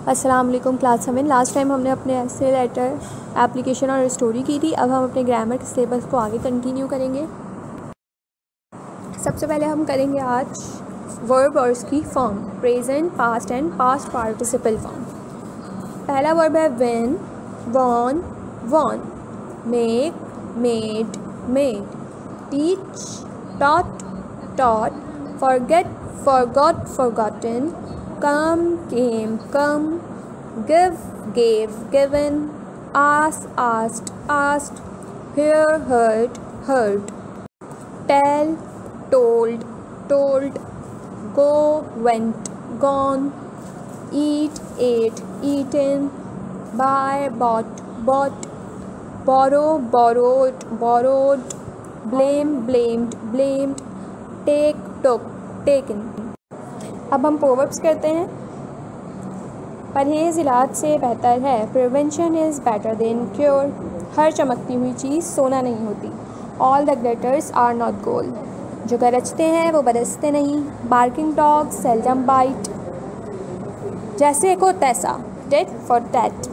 अस्सलाम वालेकुम class 7। Last time हमने अपने ऐसे लेटर, एप्लीकेशन और स्टोरी की थी। अब हम अपने ग्रामर के सिलेबस को आगे कंटिन्यू करेंगे। सबसे पहले हम करेंगे आज वर्ब और उसकी form, present, past and past participle form. पहला वर्ब है win, won, won, make, made, made, teach, taught, taught, forget, forgot, forgotten, come, came, come, give, gave, given, ask, asked, asked, hear, heard, heard, tell, told, told, go, went, gone, eat, ate, eaten, buy, bought, bought, borrow, borrowed, borrowed, blame, blamed, blamed, take, took, taken। अब हम proverbs करते हैं। परहेज़ इलाज से बेहतर है, prevention is better than cure. हर चमकती हुई चीज़ सोना नहीं होती। All the glitters are not gold. जो गरजते हैं वो बरसते नहीं। Barking dogs seldom bite. जैसे को तैसा, टेट फॉर टैट।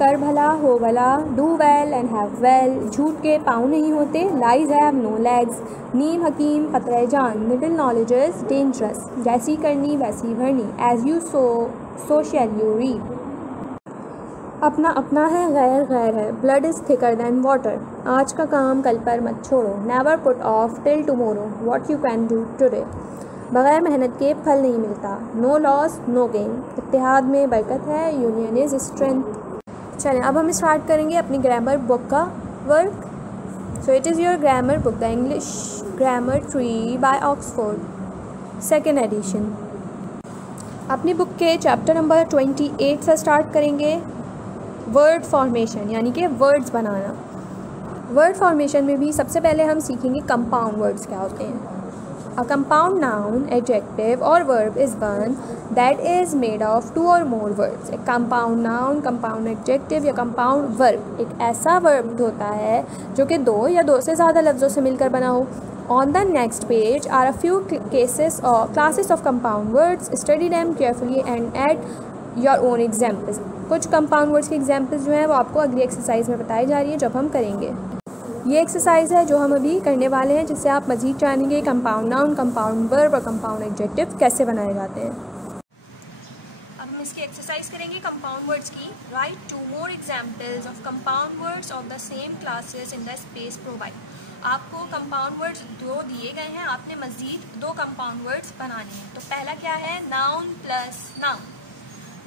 कर भला हो भला, do well and have well. झूठ के पाँव नहीं होते, लाइज हैव नो लेग्स। नीम हकीम कतरे जान, मिडिल नॉलेज इज डेंजरस। जैसी करनी वैसी भरनी, as you sow shall you reap. अपना अपना है, गैर गैर है, blood is thicker than water. आज का काम कल पर मत छोड़ो, never put off till tomorrow what you can do today. बगैर मेहनत के फल नहीं मिलता, नो लॉस नो गेन। इत्तेहाद में बरकत है, यूनियन इज स्ट्रेंथ। चलें, अब हम स्टार्ट करेंगे अपनी ग्रामर बुक का work. So it is your grammar book, the English grammar tree by Oxford, 2nd edition. अपनी बुक के चैप्टर नंबर 28 से स्टार्ट करेंगे। वर्ड फॉर्मेशन यानी कि वर्ड्स बनाना। वर्ड फॉर्मेशन में भी सबसे पहले हम सीखेंगे कंपाउंड वर्ड्स क्या होते हैं। A compound noun, adjective or verb is one that is made of 2 or more words. एक compound noun, compound adjective या compound verb एक ऐसा verb होता है जो कि 2 या 2 से ज़्यादा लफ्ज़ों से मिलकर बना हो। On the next page are a few cases or classes of compound words. Study them carefully and add your own examples. कुछ compound words के examples जो हैं वो आपको अगली एक्सरसाइज में बताई जा रही है जब हम करेंगे। ये एक्सरसाइज है जो हम अभी करने वाले हैं, जिससे आप मज़ीद जानेंगे कंपाउंड नाउन, कंपाउंड वर्ब और कंपाउंड एडजेक्टिव कैसे बनाए जाते हैं। अब हम इसकी एक्सरसाइज करेंगे कंपाउंड वर्ड्स की। Right 2 more examples of compound words of the same classes in the space provide. आपको कंपाउंड वर्ड्स 2 दिए गए हैं, आपने मज़ीद 2 कंपाउंड वर्ड्स बनाने हैं। तो पहला क्या है, नाउन प्लस नाउन।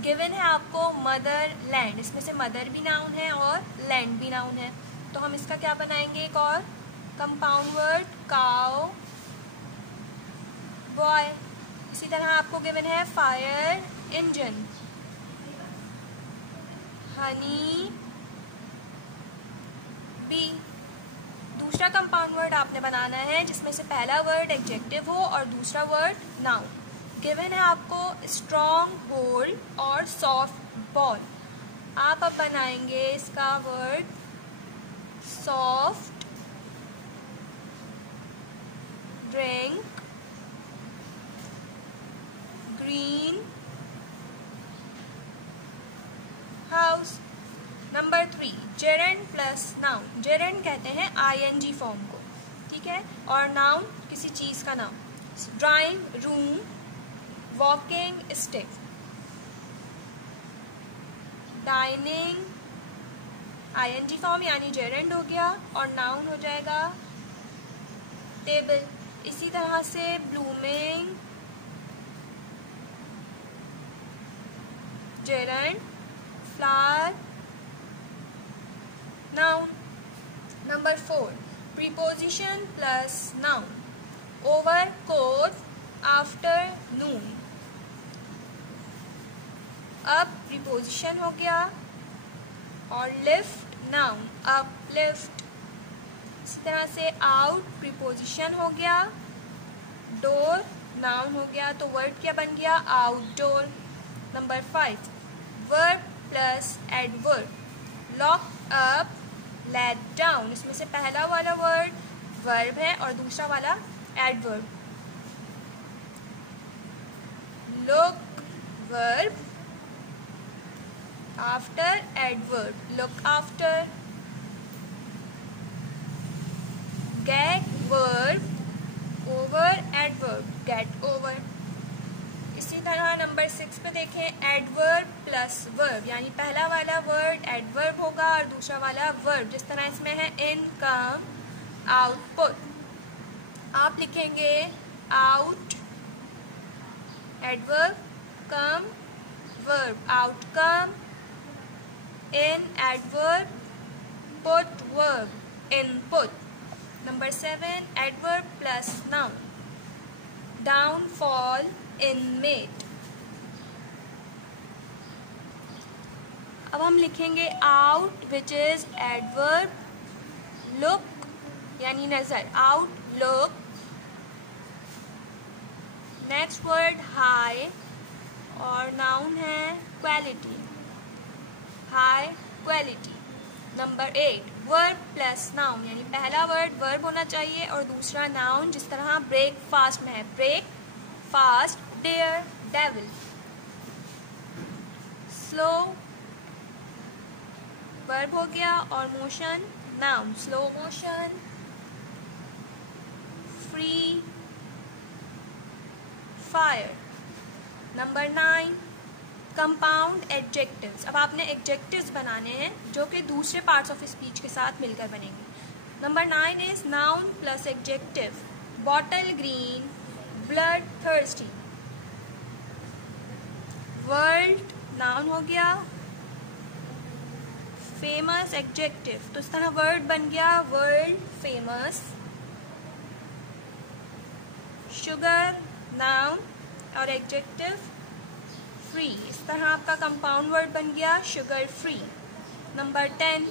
गिवन है आपको मदर लैंड, इसमें से मदर भी नाउन है और लैंड भी नाउन है। तो हम इसका क्या बनाएंगे, एक और कंपाउंड वर्ड, काउ, बॉय। इसी तरह आपको गिवन है फायर इंजन, हनी बी। दूसरा कंपाउंड वर्ड आपने बनाना है जिसमें से पहला वर्ड एडजेक्टिव हो और दूसरा वर्ड नाउन। गिवन है आपको स्ट्रॉन्ग होल्ड और सॉफ्ट बॉल। आप अब बनाएंगे इसका word soft drink, green house. Number 3 gerund plus noun. Gerund कहते हैं ING फॉर्म को, ठीक है, और नाउन किसी चीज का नाम। Drawing room, walking stick, dining ING form यानी जेरेंड हो गया और नाउन हो जाएगा टेबल। इसी तरह से blooming, gerund, flower, noun. Number 4 preposition plus noun. Over coat, afternoon. अब प्रीपोजिशन हो गया और लिफ्ट नाउन, अपलिफ्ट। इसी तरह से आउट प्रीपोजिशन हो गया, डोर नाउन हो गया, तो वर्ड क्या बन गया, outdoor. Number 5 verb plus adverb. Lock up, let down, इसमें से पहला वाला वर्ड वर्ब है और दूसरा वाला adverb. Look verb, after adverb, look after. Get verb over adverb, get over. इसी तरह नंबर 6 पे देखें, एडवर्ब प्लस वर्ब, यानी पहला वाला वर्ड एडवर्ब होगा और दूसरा वाला वर्ब, जिस तरह इसमें है इनकम, आउटपुट। आप लिखेंगे out adverb, come verb, outcome, in adverb, put verb, input. Number 7, adverb plus noun, downfall, inmate. अब हम लिखेंगे out which is adverb, look यानी नजर, out look. Next word high और नाउन है quality, high quality. Number 8, verb plus noun, यानी पहला word verb होना चाहिए और दूसरा नाउन, जिस तरह ब्रेकफास्ट में है, break fast, dare, devil. Slow verb हो गया और motion noun, slow motion, free, fire. Number 9, compound adjectives. अब आपने एडजेक्टिव्स बनाने हैं जो कि दूसरे पार्ट्स ऑफ स्पीच के साथ मिलकर बनेंगे। Number 9 is noun plus adjective, bottle green, blood thirsty. World noun हो गया, फेमस एडजेक्टिव, तो इस तरह वर्ड बन गया वर्ल्ड फेमस। शुगर नाउन और एडजेक्टिव फ्री, इस तरह आपका कंपाउंड वर्ड बन गया sugar free. Number 10,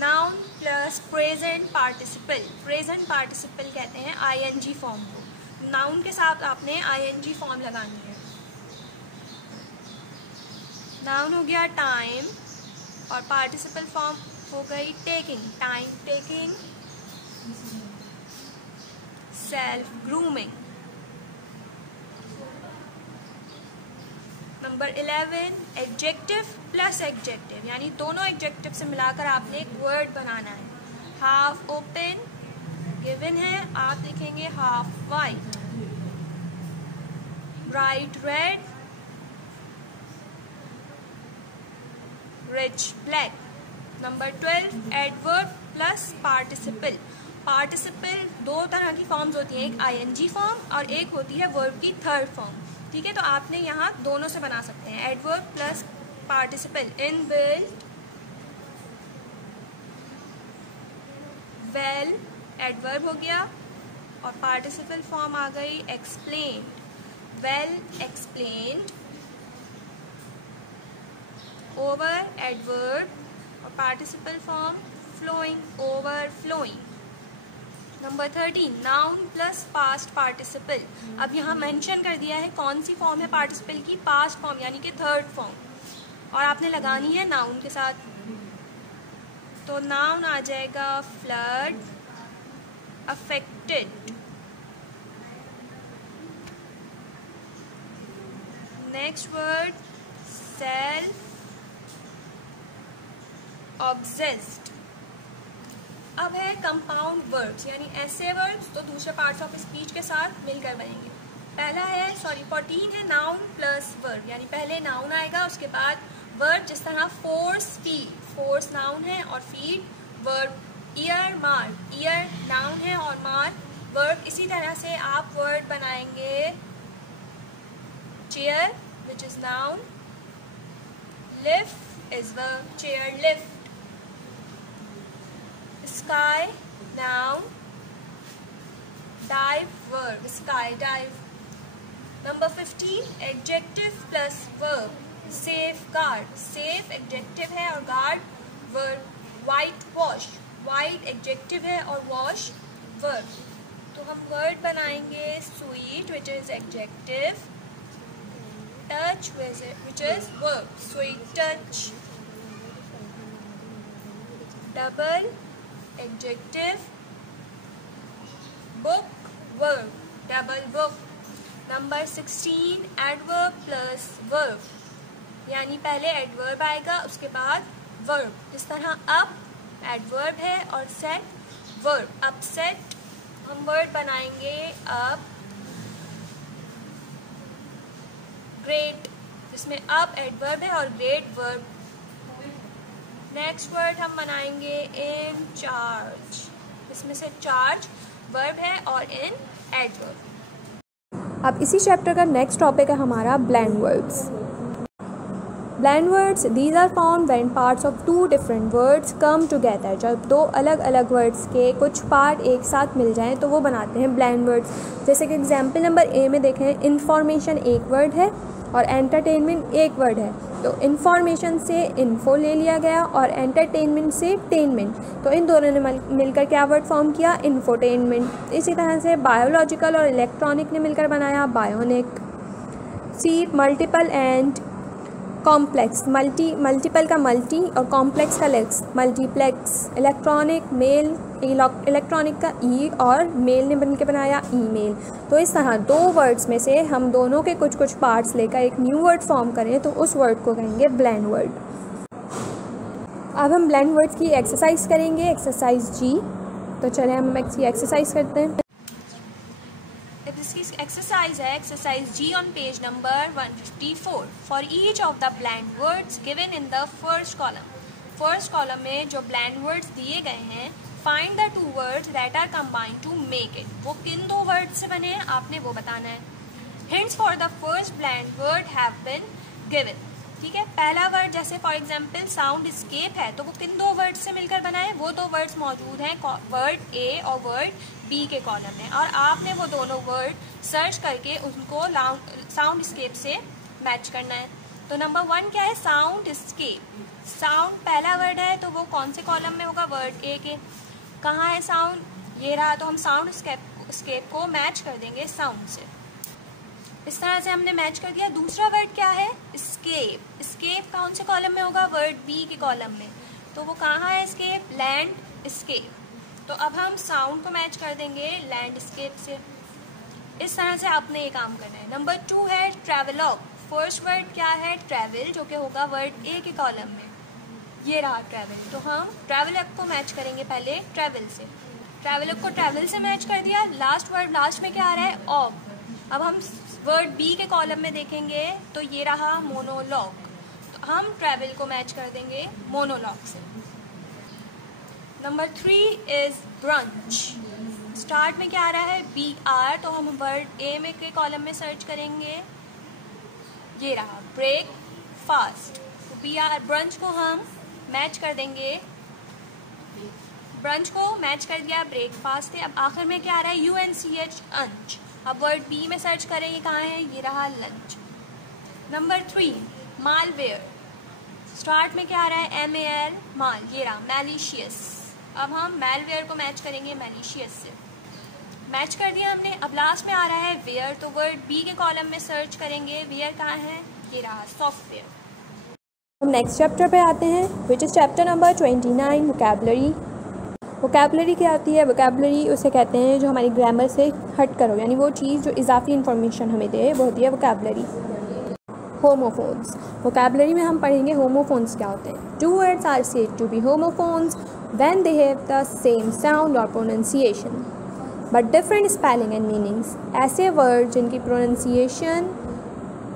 noun plus present participle. Present participle कहते हैं आईएनजी फॉर्म को, नाउन के साथ आपने आईएनजी फॉर्म लगानी है। नाउन हो गया टाइम और पार्टिसिपल फॉर्म हो गई taking, time taking, self grooming. Number 11, adjective plus adjective, यानी दोनों एडजेक्टिव से मिलाकर आपने एक वर्ड बनाना है। हाफ ओपन गिवन है, आप लिखेंगे half white. Bright red, rich black. Number 12, adverb plus participle. Participle दो तरह की फॉर्म्स होती हैं, एक आईएनजी फॉर्म और एक होती है वर्ब की थर्ड फॉर्म। ठीक है, तो आपने यहाँ दोनों से बना सकते हैं, adverb plus participle. In built, well adverb हो गया और पार्टिसिपल फॉर्म आ गई explained, well explained. Over adverb और participle form flowing, over flowing. Number 13, noun plus past participle. अब यहाँ मेंशन कर दिया है कौन सी फॉर्म है पार्टिसिपल की, पास्ट फॉर्म यानी कि थर्ड फॉर्म, और आपने लगानी है नाउन के साथ। तो नाउन आ जाएगा flood, affected. Next word self, obsessed. अब है कंपाउंड वर्ड्स, यानी ऐसे वर्ड्स तो दूसरे पार्ट्स ऑफ स्पीच के साथ मिलकर बनेंगे। पहला है 14 है नाउन प्लस वर्ब, यानी पहले नाउन आएगा उसके बाद वर्ब, जिस तरह फोर्स फीड, फोर्स नाउन है और feed verb. Year mark, year noun है और मार्क वर्ब। इसी तरह से आप वर्ड बनाएंगे chair which is noun, lift is verb, chair lift. Sky noun, dive verb, sky dive. Number 15, adjective plus verb, safeguard, safe adjective है और guard verb. White wash, white adjective है और wash verb. तो हम word बनाएंगे sweet which is adjective, touch which is verb, sweet touch. Double adjective, book verb, double book. Number 16, adverb plus verb, यानी पहले adverb आएगा, उसके बाद वर्ब। जिस तरह अप एडवर्ब है और सेट वर्ब। अपसेट हम वर्ड बनाएंगे अप ग्रेट, जिसमें अप एडवर्ब है और ग्रेट वर्ब। नेक्स्ट वर्ड हम बनाएंगे इन चार्ज, इसमें से चार्ज वर्ब है और इन एडवर्ब। अब इसी चैप्टर का नेक्स्ट टॉपिक है हमारा blend words. Blend words these are found when parts of two different words come together. जब दो अलग अलग वर्ड्स के कुछ पार्ट एक साथ मिल जाएं तो वो बनाते हैं ब्लेंड वर्ड्स। जैसे कि एग्जाम्पल नंबर ए में देखें, इंफॉर्मेशन एक वर्ड है और एंटरटेनमेंट एक वर्ड है, तो इंफॉर्मेशन से इन्फो ले लिया गया और एंटरटेनमेंट से टेनमेंट, तो इन दोनों ने मिलकर क्या वर्ड फॉर्म किया, इन्फोटेनमेंट। इसी तरह से बायोलॉजिकल और इलेक्ट्रॉनिक ने मिलकर बनाया bionic. See multiple and complex, multiple का मल्टी और कॉम्प्लेक्स का lex, multiplex. Electronic mail, electronic का ई और मेल ने बन के बनाया ईमेल। तो इस तरह दो वर्ड्स में से हम दोनों के कुछ कुछ पार्ट्स लेकर एक न्यू वर्ड फॉर्म करें तो उस वर्ड को कहेंगे ब्लेंड वर्ड। अब हम ब्लेंड वर्ड्स की एक्सरसाइज करेंगे, एक्सरसाइज जी। तो चलें हम एक्सरसाइज करते हैं। एक्सरसाइज है exercise G on page number 154। For each of the blend words given in the first column. First column में जो ब्लेंड वर्ड्स दिए गए हैं, find the two words that are combined to make it. वो किन दो word से बने हैं आपने वो बताना है। Hints for the first blend word have been given. ठीक है, पहला वर्ड जैसे फॉर एग्जाम्पल साउंड स्केप है, तो वो किन दो वर्ड से मिलकर बना है, वो दो वर्ड्स मौजूद हैं वर्ड ए और वर्ड बी के कॉलम में, और आपने वो दोनों वर्ड सर्च करके उनको साउंड स्केप से मैच करना है। तो नंबर 1 क्या है, साउंड स्केप। साउंड पहला वर्ड है तो वो कौन से कॉलम में होगा, वर्ड ए के। कहाँ है साउंड, ये रहा, तो हम साउंड स्केप को मैच कर देंगे साउंड से। इस तरह से हमने मैच कर दिया। दूसरा वर्ड क्या है, स्केप। स्केप कौन से कॉलम में होगा, वर्ड बी के कॉलम में, तो वो कहाँ है स्केप, लैंड स्केप। तो अब हम साउंड को मैच कर देंगे लैंडस्केप से। इस तरह से आपने ये काम करना है। नंबर 2 है ट्रैवलॉग। फर्स्ट वर्ड क्या है, ट्रैवल, जो कि होगा वर्ड ए के कॉलम में, ये रहा ट्रैवल। तो हम ट्रैवलॉग को मैच करेंगे पहले ट्रैवल से। ट्रैवलॉग को ट्रैवल से मैच कर दिया। लास्ट वर्ड लास्ट में क्या आ रहा है, ऑग। अब हम वर्ड बी के कॉलम में देखेंगे तो ये रहा मोनोलॉग, तो हम ट्रैवल को मैच कर देंगे मोनोलॉग से। Number 3 is brunch. स्टार्ट में क्या आ रहा है, बी आर, तो हम वर्ड ए में के कॉलम में सर्च करेंगे, ये रहा ब्रेक फास्ट। तो बी आर ब्रंच को हम मैच कर देंगे, ब्रंच को मैच कर दिया ब्रेकफास्ट है। अब आखिर में क्या आ रहा है, UNCH अंच। अब वर्ड बी में सर्च करें, ये कहाँ है, ये रहा लंच। Number 3 malware. स्टार्ट में क्या आ रहा है, MAL माल, ये रहा मैलिशियस। अब हम मैलवेयर को मैच करेंगे मैलिशियस से। मैच कर दिया हमने। अब लास्ट में आ रहा है वेयर, तो वर्ड बी के कॉलम में सर्च करेंगे, वेयर कहाँ है, ये रहा सॉफ्टवेयर। हम नेक्स्ट चैप्टर पे आते हैं, which is chapter number 29 vocabulary. Vocabulary क्या होती है, वोकैबुलरी उसे कहते हैं जो हमारी ग्रामर से हट कर हो, यानी वो चीज़ जो इजाफी इंफॉर्मेशन हमें दे, वो होती है वोकैबुलरी। होमोफोन्स। वोकैबुलरी में हम पढ़ेंगे होमोफोन्स क्या होते हैं। 2 words are said to be homophones when they have the same sound और pronunciation but different spelling and meanings. ऐसे वर्ड जिनकी प्रोनाउंसिएशन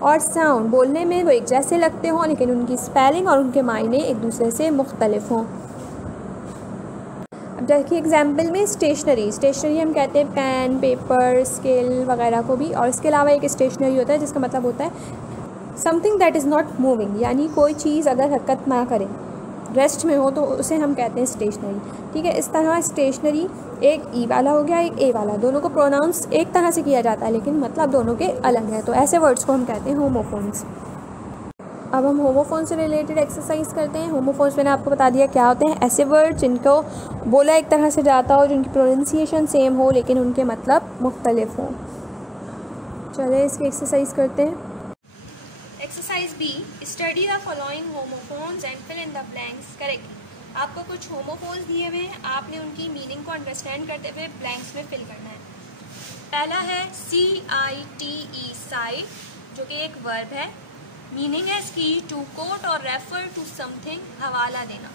और साउंड बोलने में वो एक जैसे लगते हों लेकिन उनकी स्पेलिंग और उनके मायने एक दूसरे से मुख्तलिफ हों। अब देखिए एग्जाम्पल में स्टेशनरी हम कहते हैं पेन, पेपर, स्केल वगैरह को भी, और इसके अलावा एक स्टेशनरी होता है जिसका मतलब होता है something that is not moving, यानी कोई चीज़ अगर हरकत ना करे, रेस्ट में हो, तो उसे हम कहते हैं स्टेशनरी। ठीक है, इस तरह स्टेशनरी एक ई वाला हो गया, एक ए वाला, दोनों को प्रोनाउंस एक तरह से किया जाता है लेकिन मतलब दोनों के अलग है, तो ऐसे वर्ड्स को हम कहते हैं होमोफोन्स। अब हम होमोफोन से रिलेटेड एक्सरसाइज करते हैं। होमोफोन्स मैंने आपको बता दिया क्या होते हैं, ऐसे वर्ड जिनको बोला एक तरह से जाता हो, जिनकी प्रोनाउंसिएशन सेम हो लेकिन उनके मतलब मुख्तलिफ हों। चलिए इसकी एक्सरसाइज करते हैं। Exercise B, study the following homophones and fill in the blanks correctly. आपको कुछ होमोफोन्स दिए हुए हैं, आपने उनकी मीनिंग को अंडरस्टैंड करते हुए ब्लैंक्स में फिल करना है। पहला है CITE साइट, जो कि एक वर्ब है। मीनिंग है इसकी टू कोट और रेफर टू समथिंग, हवाला देना।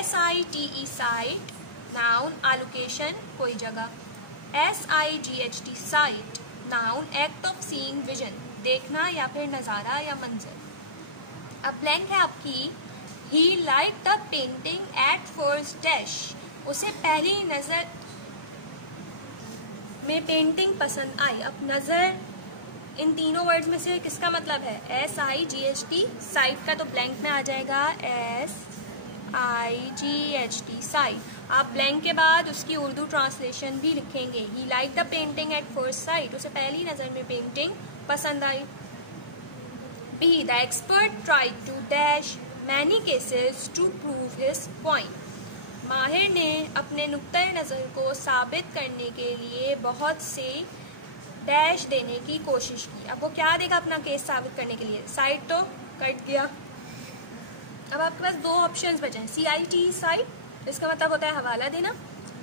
SITE साइट, नाउन एलोकेशन, कोई जगह। SIGHT site, noun act of seeing, vision, देखना या फिर नज़ारा या मंजर। अब ब्लैंक है आपकी he like the painting at first dash, उसे पहली नज़र में पेंटिंग पसंद आई। अब नज़र इन तीनों वर्ड्स में से किसका मतलब है? SIGHT साइट का, तो ब्लैंक में आ जाएगा SIGHT साइट। आप ब्लैंक के बाद उसकी उर्दू ट्रांसलेशन भी लिखेंगे। He like the painting at first sight, उसे पहली नज़र में पेंटिंग पसंद आई। B, the expert tried to dash many cases to prove his point, माहिर ने अपने नुक्ते नज़र को साबित करने के लिए बहुत से डैश देने की कोशिश की। अब वो क्या देगा अपना केस साबित करने के लिए? साइट तो कट गया। अब आपके पास दो ऑप्शंस बचे हैं, CIT साइट, इसका मतलब होता है हवाला देना,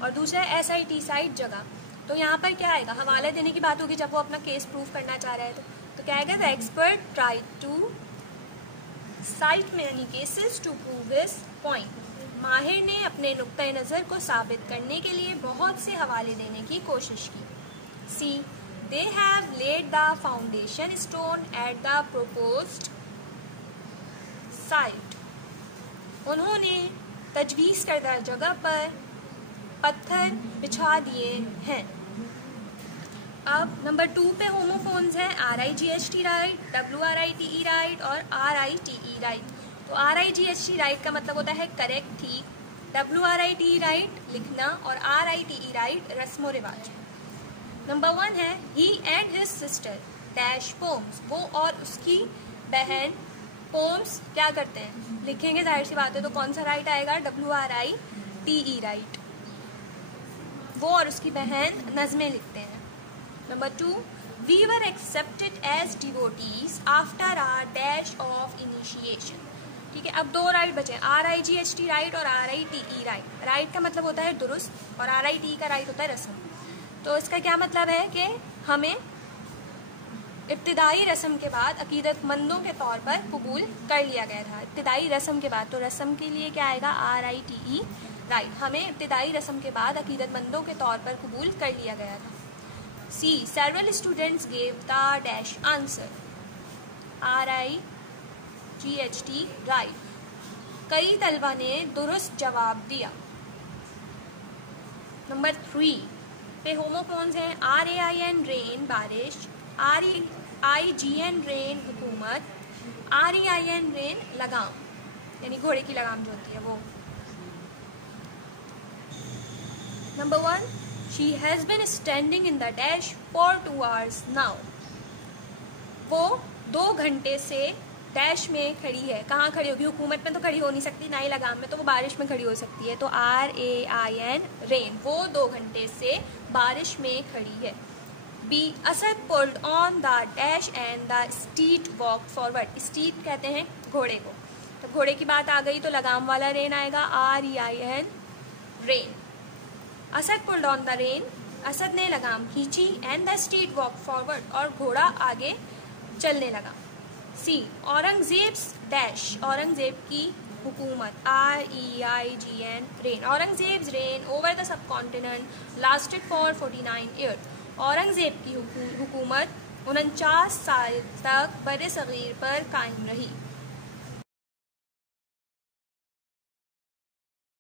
और दूसरा है SIT साइट, जगह। तो यहाँ पर क्या आएगा? हवाला देने की बात होगी जब वो अपना केस प्रूव करना चाह रहा है। तो क्या आएगा? The expert tried to cite many cases to prove his point, माहिर ने अपने नुक्ते नज़र को साबित करने के लिए बहुत से हवाले देने की कोशिश की। C, they have laid the foundation stone at the proposed site, उन्होंने तजवीज़ करदा जगह पर पत्थर बिछा दिए हैं। अब नंबर 2 पे होमोफोन्स हैं, RIGHT राइट, WRITE राइट और RITE राइट। तो RIGHT राइट का मतलब होता है करेक्ट, ठीक, WRITE राइट लिखना, और RITE राइट रस्मो रिवाज। नंबर 1 है he and his sister dash poems, वो और उसकी बहन पोम्स क्या करते हैं? लिखेंगे, जाहिर सी बात है। तो कौन सा राइट आएगा? WRITE write. वो और उसकी बहन नज़में लिखते हैं। Number 2, we were accepted as devotees after our dash of initiation. ठीक है, अब दो राइट बचे, RIGHT राइट और RITE राइट। राइट का मतलब होता है दुरुस्त, और RITE का राइट होता है रस्म। तो इसका क्या मतलब है कि हमें इब्तिदाई रस्म के बाद अकीदतमंदों के तौर पर कबूल कर लिया गया था। इब्तिदाई रस्म के बाद, तो रस्म के लिए क्या आएगा? RITE right. हमें इब्तिदाई रस्म के बाद अकीदतमंदों के तौर पर कबूल कर लिया गया था। C, several students gave the dash answer, RIGHT right, कई तलबा ने दुरुस्त जवाब दिया। नंबर 3 पे होमोफोन्स हैं, RAIN रेन बारिश, REIGN रेन हुकूमत, REIN रेन लगाम, यानी घोड़े की लगाम जो होती है वो। Number 1, she has been standing in the dash for 2 hours now, वो 2 घंटे से डैश में खड़ी है। कहाँ खड़ी होगी? हुकूमत में तो खड़ी हो नहीं सकती, ना ही लगाम में, तो वो बारिश में खड़ी हो सकती है। तो RAIN रेन, वो 2 घंटे से बारिश में खड़ी है। B, Asad pulled on the dash and the steed walk forward, steed कहते हैं घोड़े को। तो घोड़े की बात आ गई तो लगाम वाला रेन आएगा, REIN rain. Asad pulled on the rain, Asad ने लगाम खींची, and the steed walk forward, और घोड़ा आगे चलने लगा। C, औरंगजेब्स डैश, औरंगजेब की हुकूमत, REIGN rain. Aurangzeb's rain over the sub continent lasted for 49 years, Aurangzeb की हुकूमत 49 साल तक बड़े सगीर पर कायम रही।